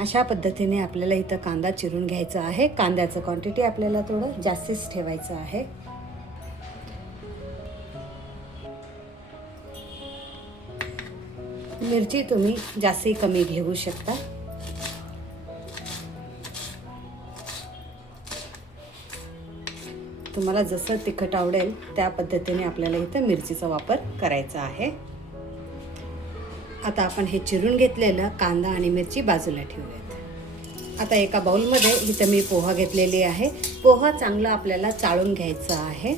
अशा पद्धतीने आपल्याला इथं कांदा चिरून घ्यायचा आहे. कांद्याचं क्वांटिटी आपल्याला थोडं जास्तीच ठेवायचं आहे. मिरची तुम्ही जास्ती कमी घेऊ शकता. तुम्हाला जसं तिखट आवडेल त्या पद्धतीने आपल्याला इथं मिरचीचा वापर करायचा आहे. आता आपण हे चिरून घेतलेलं कांदा आणि मिरची बाजूला ठेवूयात. आता एका बाउलमध्ये इथं मी पोहा घेतलेली आहे. पोहा चांगला आपल्याला चाळून घ्यायचा आहे.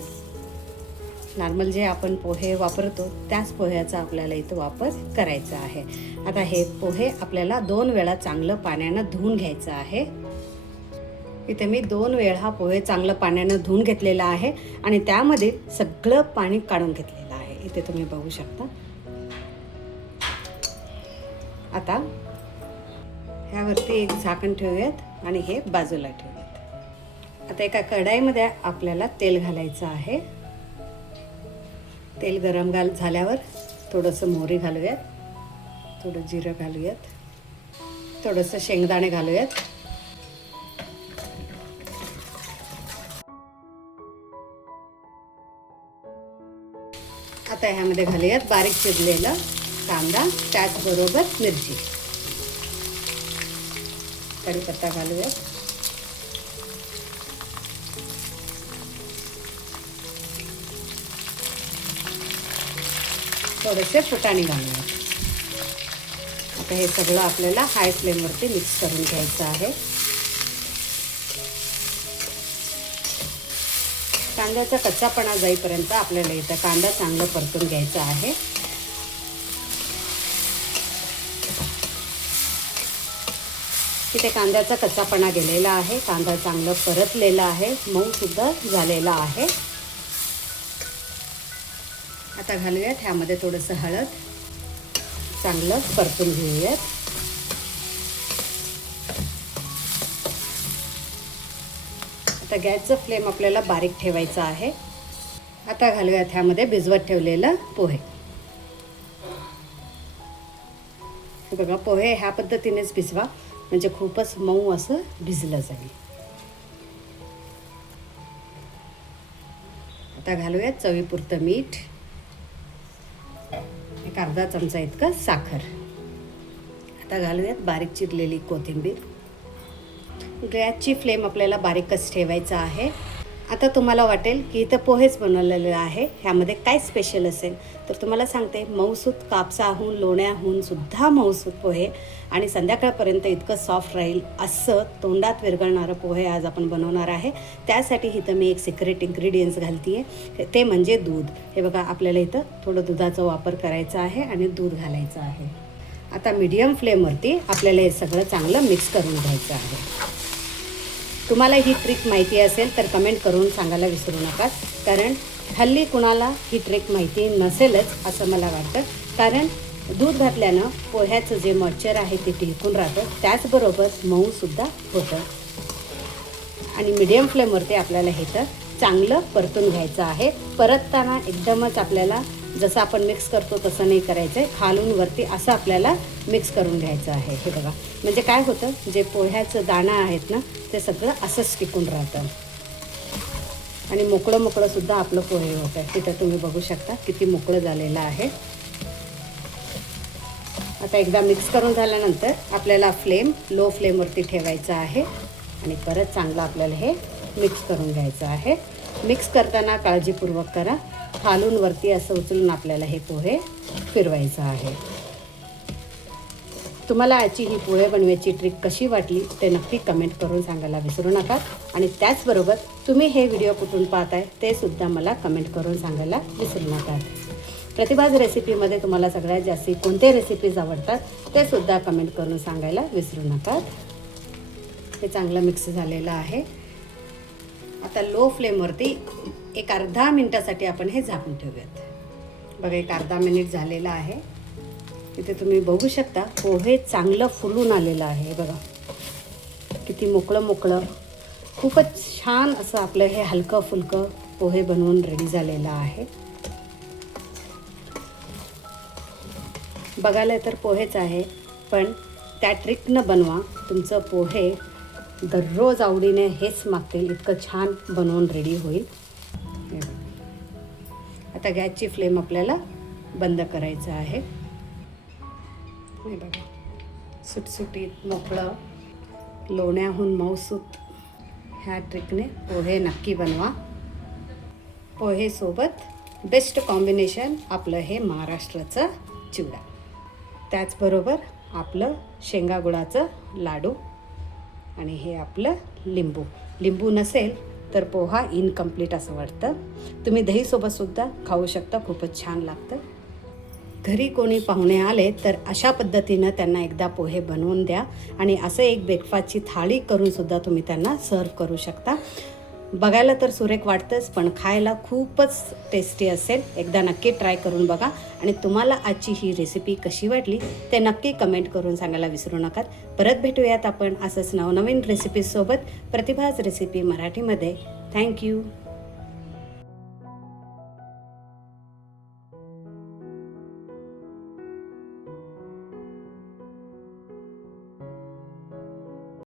नॉर्मल जे आपण पोहे वापरतो त्याच पोह्याचा आपल्याला इथं वापर करायचा आहे. आता हे पोहे आपल्याला 2 वेळा चांगलं पाण्यानं धुवून घ्यायचं आहे. इथे मी 2 वेळा हा पोहे चांगलं पाण्यानं धुवून घेतलेला आहे आणि त्यामध्ये सगळं पाणी काढून घेतलेलं आहे. इथे तुम्ही बघू शकता. आता ह्यावरती एक झाकण ठेवूयात आणि हे बाजूला ठेवूयात. आता एका कढाईमध्ये आपल्याला तेल घालायचं आहे. तेल गरम झाल्यावर थोडंसं मोहरी घालूयात, थोडं जिरं घालूयात, थोडंसं शेंगदाणे घालूयात. आता ह्यामध्ये घालूयात बारीक चिरलेलं कांदा, त्याचबरोबर मिरची, कढीपत्ता घालूयात. थोडेसे फुटाणे घालूयात. आता हे सगळं आपल्याला हाय फ्लेमवरती मिक्स करून घ्यायचं आहे. कांद्याचा कच्चापणा जाईपर्यंत आपल्याला इथं कांदा चांगलं परतून घ्यायचा आहे. इथे कांद्याचा कच्चापणा गेलेला आहे. कांदा चांगलं परतलेला आहे, मऊ सुद्धा झालेला आहे. आता घालूयात ह्यामध्ये थोडंसं हळद, चांगलं परतून घेऊयात. आता गॅसचा फ्लेम आपल्याला बारीक ठेवायचा आहे. आता घालूयात ह्यामध्ये भिजवत ठेवलेलं पोहे. बघा, पोहे ह्या पद्धतीनेच भिजवा म्हणजे खूपच मऊ असं भिजलं जाईल. आता घालूयात चवीपुरतं मीठ, एक अर्धा चमचा इतकं साखर. आता घालूयात बारीक चिरलेली कोथिंबीर. गॅसची फ्लेम आपल्याला बारीकच ठेवायचा आहे. आता तुम्हाला वाटेल की इथं पोहेच बनवलेले आहे, ह्यामध्ये काय स्पेशल असेल, तर तुम्हाला सांगते, मऊसूत कापसाहून लोण्याहून सुद्धा मऊसूत पोहे आणि संध्याकाळपर्यंत इतकं सॉफ्ट राहील असं तोंडात विरघळणारं पोहे आज आपण बनवणार आहे. त्यासाठी इथं मी एक सिक्रेट इन्ग्रेडियंट्स घालते आहे, ते म्हणजे दूध. हे बघा, आपल्याला इथं थोडं दुधाचा वापर करायचा आहे आणि दूध घालायचं आहे. आता मीडियम फ्लेमवरती आपल्याला हे सगळं चांगलं मिक्स करून घ्यायचं आहे. तुम्हाला ही ट्रिक माहिती असेल तर कमेंट करून सांगायला विसरू नका, कारण हल्ली कुणाला ही ट्रिक माहिती नसेलच असं मला वाटतं. कारण दूध घातल्यानं पोह्याचं जे मॉइश्चर आहे ते टिकून राहतं, त्याचबरोबर मऊसुद्धा होतं. आणि मीडियम फ्लेमवरती आपल्याला हे तर चांगलं परतून घ्यायचं आहे. परतताना एकदमच आपल्याला जसं आपण मिक्स करतो तसं नाही करायचं आहे, खालून वरती असं आपल्याला मिक्स करून घ्यायचं आहे. हे बघा, म्हणजे काय होतं, जे पोह्याचं दाणं आहेत ना ते सगळं असंच टिकून राहतं आणि मोकळं मोकळं सुद्धा आपलं पोहे होतं आहे. तिथं तुम्ही बघू शकता किती मोकळं झालेलं आहे. आता एकदा मिक्स करून झाल्यानंतर आपल्याला फ्लेम लो फ्लेमवरती ठेवायचं आहे आणि परत चांगलं आपल्याला हे मिक्स करून घ्यायचं आहे. मिक्स करताना काळजीपूर्वक करा, खालून वरती असं उचलून आपल्याला हे पोहे फिरवायचं आहे. तुम्हाला याची ही पोहे बनवायची ट्रिक कशी वाटली ते नक्की कमेंट करून सांगायला विसरू नका. आणि त्याचबरोबर तुम्ही हे व्हिडिओ कुठून पाहताय ते सुद्धा मला कमेंट करून सांगायला विसरू नका. प्रतिभाज रेसिपीमध्ये तुम्हाला सगळ्यात जास्ती कोणते रेसिपीज आवडतात ते सुद्धा कमेंट करून सांगायला विसरू नका. हे चांगलं मिक्स झालेलं आहे. आता लो फ्लेमवरती एक अर्धा मिनिटासाठी आपण हे झाकून ठेवूयात. बघा, एक अर्धा मिनिट झालेलं आहे. इथे तुम्ही बघू शकता पोहे चांगलं फुलून आलेलं आहे. बघा किती मोकळं मोकळं, खूपच छान असं आपलं हे हलकं फुलकं पोहे बनवून रेडी झालेलं आहे. बघायला तर पोहेच आहे, पण त्या ट्रिकनं बनवा. तुमचं पोहे दररोज आवडीने हेच मागतील, इतकं छान बनवून रेडी होईल. हे बघा. आता गॅसची फ्लेम आपल्याला बंद करायचं आहे. हे बघा, सुटसुटीत मोकळं, लोण्याहून मऊसूत ह्या ट्रिकने पोहे नक्की बनवा. पोहेसोबत बेस्ट कॉम्बिनेशन आपलं हे महाराष्ट्राचं चिवडा, त्याचबरोबर आपलं शेंगा गुळाचं लाडू आणि हे आपलं लिंबू नसेल तर पोहा इनकम्प्लीट असं वाटतं. तुम्ही दहीसोबतसुद्धा खाऊ शकता, खूपच छान लागतं. घरी कोणी पाहुणे आले तर अशा पद्धतीनं त्यांना एकदा पोहे बनवून द्या आणि असं एक ब्रेकफास्टची थाळी करूनसुद्धा तुम्ही त्यांना सर्व करू शकता. बघायला तर सुरेख वाटतंच, पण खायला खूपच टेस्टी असेल. एकदा नक्की ट्राय करून बघा आणि तुम्हाला आजची ही रेसिपी कशी वाटली ते नक्की कमेंट करून सांगायला विसरू नका. परत भेटूयात आपण असंच नवनवीन रेसिपीसोबत प्रतिभाज रेसिपी मराठीमध्ये. थँक्यू.